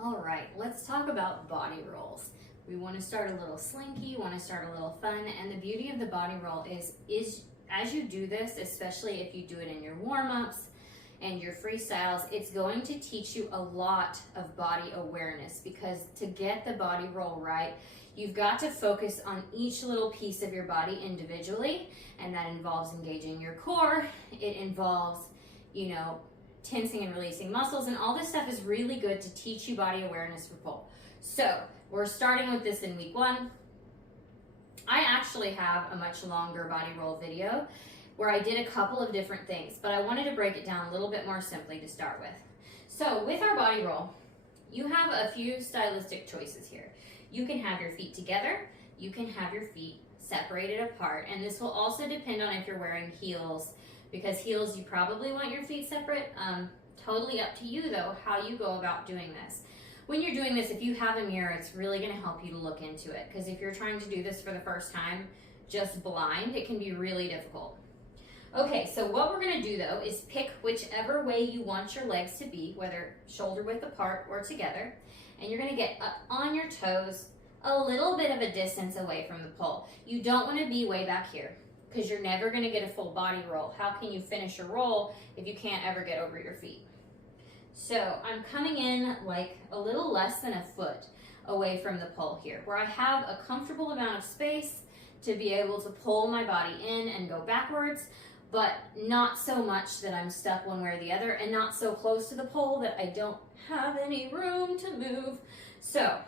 All right, let's talk about body rolls. We want to start a little slinky, want to start a little fun, and the beauty of the body roll is as you do this, especially if you do it in your warm-ups and your freestyles, it's going to teach you a lot of body awareness, because to get the body roll right, you've got to focus on each little piece of your body individually, and that involves engaging your core. It involves, tensing and releasing muscles, and all this stuff is really good to teach you body awareness for pole. So we're starting with this in week 1. I actually have a much longer body roll video where I did a couple of different things, but I wanted to break it down a little bit more simply to start with. So with our body roll, you have a few stylistic choices here. You can have your feet together, you can have your feet separated apart, and this will also depend on if you're wearing heels, because heels, you probably want your feet separate. Totally up to you though, how you go about doing this. When you're doing this, if you have a mirror, it's really gonna help you to look into it, because if you're trying to do this for the first time, just blind, it can be really difficult. Okay, so what we're gonna do though is pick whichever way you want your legs to be, whether shoulder width apart or together, and you're gonna get up on your toes a little bit of a distance away from the pole. You don't wanna be way back here, because you're never gonna get a full body roll. How can you finish a roll if you can't ever get over your feet? So I'm coming in like a little less than a foot away from the pole here, where I have a comfortable amount of space to be able to pull my body in and go backwards, but not so much that I'm stuck one way or the other, and not so close to the pole that I don't have any room to move. So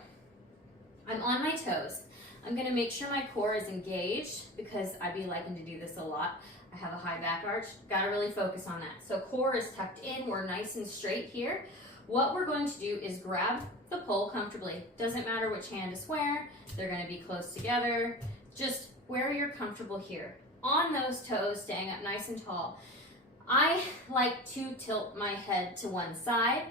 I'm on my toes. I'm gonna make sure my core is engaged, because I be liking to do this a lot. I have a high back arch, gotta really focus on that. So core is tucked in, we're nice and straight here. What we're going to do is grab the pole comfortably. Doesn't matter which hand is where, they're gonna be close together. Just where you're comfortable here. On those toes, staying up nice and tall. I like to tilt my head to one side.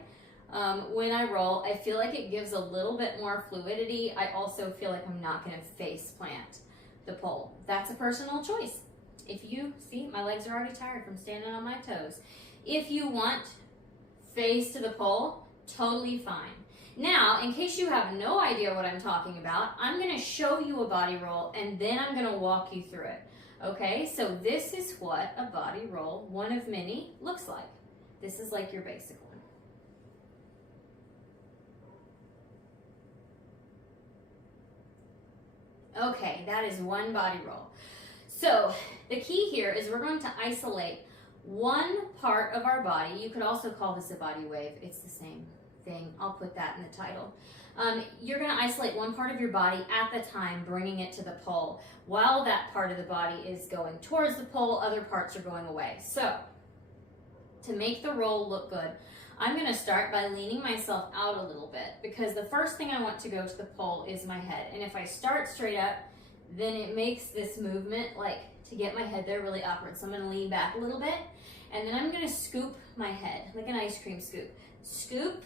When I roll, I feel like it gives a little bit more fluidity. I also feel like I'm not gonna face plant the pole. That's a personal choice. If you, see, my legs are already tired from standing on my toes. If you want face to the pole, totally fine. Now, in case you have no idea what I'm talking about, I'm gonna show you a body roll and then I'm gonna walk you through it. Okay, so this is what a body roll, one of many, looks like. This is like your basic one. Okay, that is one body roll. So the key here is we're going to isolate one part of our body. You could also call this a body wave. It's the same thing. I'll put that in the title. You're going to isolate one part of your body at the time, bringing it to the pole. While that part of the body is going towards the pole, other parts are going away. So to make the roll look good, I'm going to start by leaning myself out a little bit, because the first thing I want to go to the pole is my head. And if I start straight up, then it makes this movement, like to get my head there, really awkward. So I'm going to lean back a little bit, and then I'm going to scoop my head, like an ice cream scoop. Scoop.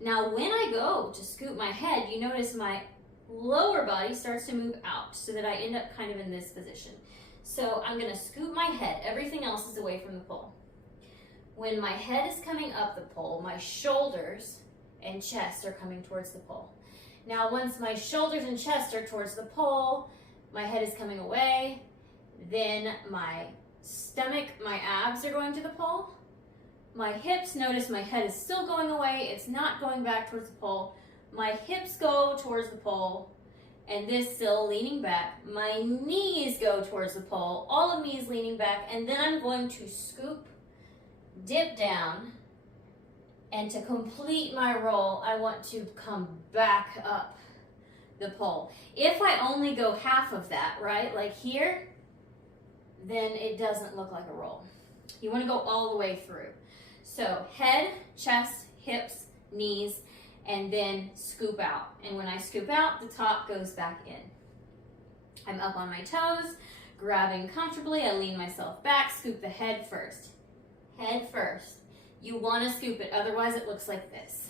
Now when I go to scoop my head, you notice my lower body starts to move out, so that I end up kind of in this position. So I'm going to scoop my head. Everything else is away from the pole. When my head is coming up the pole, my shoulders and chest are coming towards the pole. Now, once my shoulders and chest are towards the pole, my head is coming away, then my stomach, my abs are going to the pole. My hips, notice my head is still going away, it's not going back towards the pole. My hips go towards the pole, and this still leaning back. My knees go towards the pole, all of me is leaning back, and then I'm going to scoop, dip down, and to complete my roll, I want to come back up the pole. If I only go half of that, right, like here, then it doesn't look like a roll. You want to go all the way through. So head, chest, hips, knees, and then scoop out. And when I scoop out, the top goes back in. I'm up on my toes, grabbing comfortably. I lean myself back, scoop the head first. Head first. You want to scoop it, otherwise it looks like this.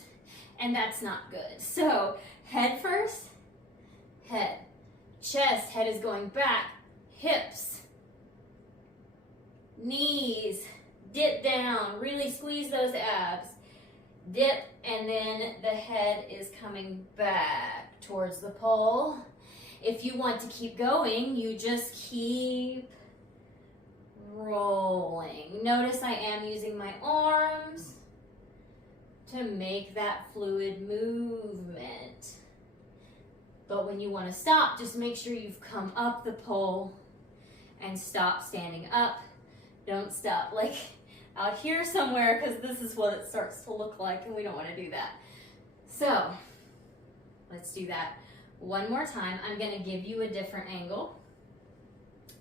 And that's not good. So head first, head. Chest, head is going back. Hips, knees, dip down, really squeeze those abs. dip, and then the head is coming back towards the pole. If you want to keep going, you just keep rolling. Notice I am using my arms to make that fluid movement. But when you want to stop, just make sure you've come up the pole and stop standing up. Don't stop like out here somewhere, because this is what it starts to look like, and we don't want to do that. So let's do that one more time. I'm going to give you a different angle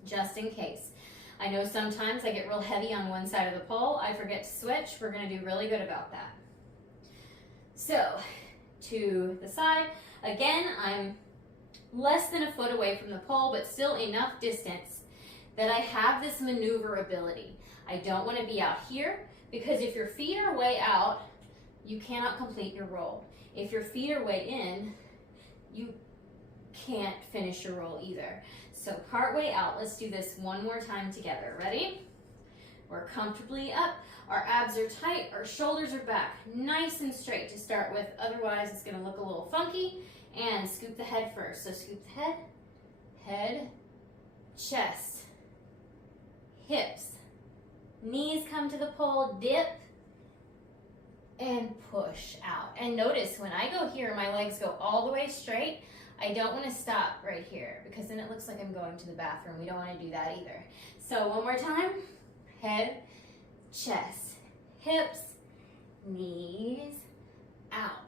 just in case. I know sometimes I get real heavy on one side of the pole. I forget to switch. We're going to do really good about that. So to the side. Again, I'm less than a foot away from the pole, but still enough distance that I have this maneuverability. I don't want to be out here, because if your feet are way out, you cannot complete your roll. If your feet are way in, you can't finish your roll either. So part way out. Let's do this one more time together. Ready? We're comfortably up. Our abs are tight. Our shoulders are back. Nice and straight to start with. Otherwise, it's going to look a little funky. And scoop the head first. So scoop the head, head, chest, hips, knees come to the pole, dip, and push out. And notice when I go here, my legs go all the way straight. I don't want to stop right here, because then it looks like I'm going to the bathroom. We don't want to do that either. So one more time. Head, chest, hips, knees, out.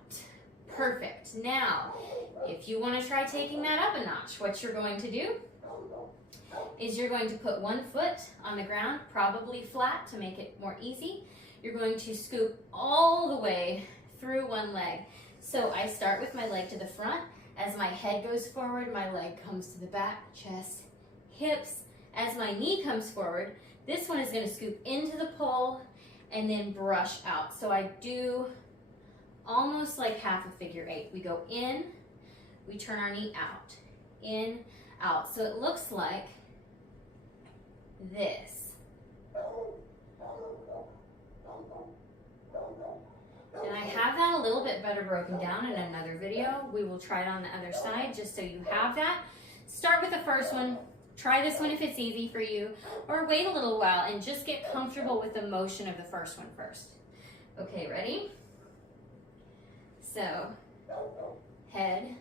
Perfect. Now, if you want to try taking that up a notch, what you're going to do is you're going to put one foot on the ground, probably flat to make it more easy. You're going to scoop all the way through one leg. So I start with my leg to the front. As my head goes forward, my leg comes to the back, chest, hips. As my knee comes forward, this one is going to scoop into the pole and then brush out. So I do almost like half a figure eight. We go in, we turn our knee out, in, out. So it looks like this. And I have that a little bit better broken down in another video. We will try it on the other side just so you have that. Start with the first one. Try this one if it's easy for you, or wait a little while and just get comfortable with the motion of the first one first. Okay, ready? So, head,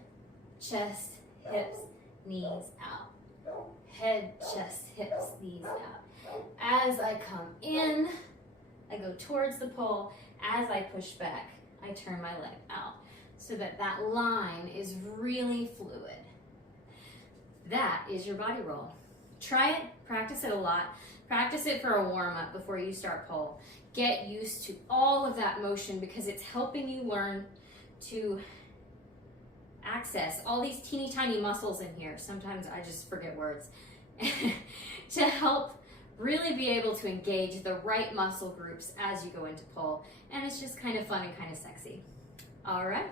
chest, hips, knees, out. Head, chest, hips, knees, out. As I come in, I go towards the pole. As I push back, I turn my leg out, so that that line is really fluid. That is your body roll. Try it, practice it a lot. Practice it for a warm-up before you start pole. Get used to all of that motion, because it's helping you learn to access all these teeny tiny muscles in here. Sometimes I just forget words. To help really be able to engage the right muscle groups as you go into pole. And it's just kind of fun and kind of sexy. All right.